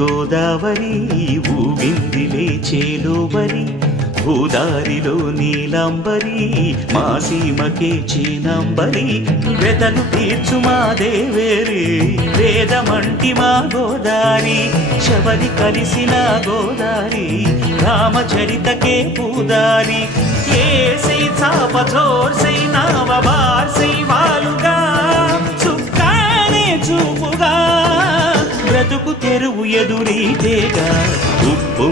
గోదావరి ఊగిందిలే చేలోబరి భూదారిలో నీలాంబరి మా సీమకే చేనంబరి వెతలు తీర్చు మా దేవేరి వేదమంటి మా గోదారి శబరి కలిసిన గోదారి రామచరితకే పూదారి ఏసై చాప చోర్సై నావ బార్సై వాలుగా చుక్కానే చూపుగా బ్రతుకు తెరువు ఎదురీతేగా ఉప్పు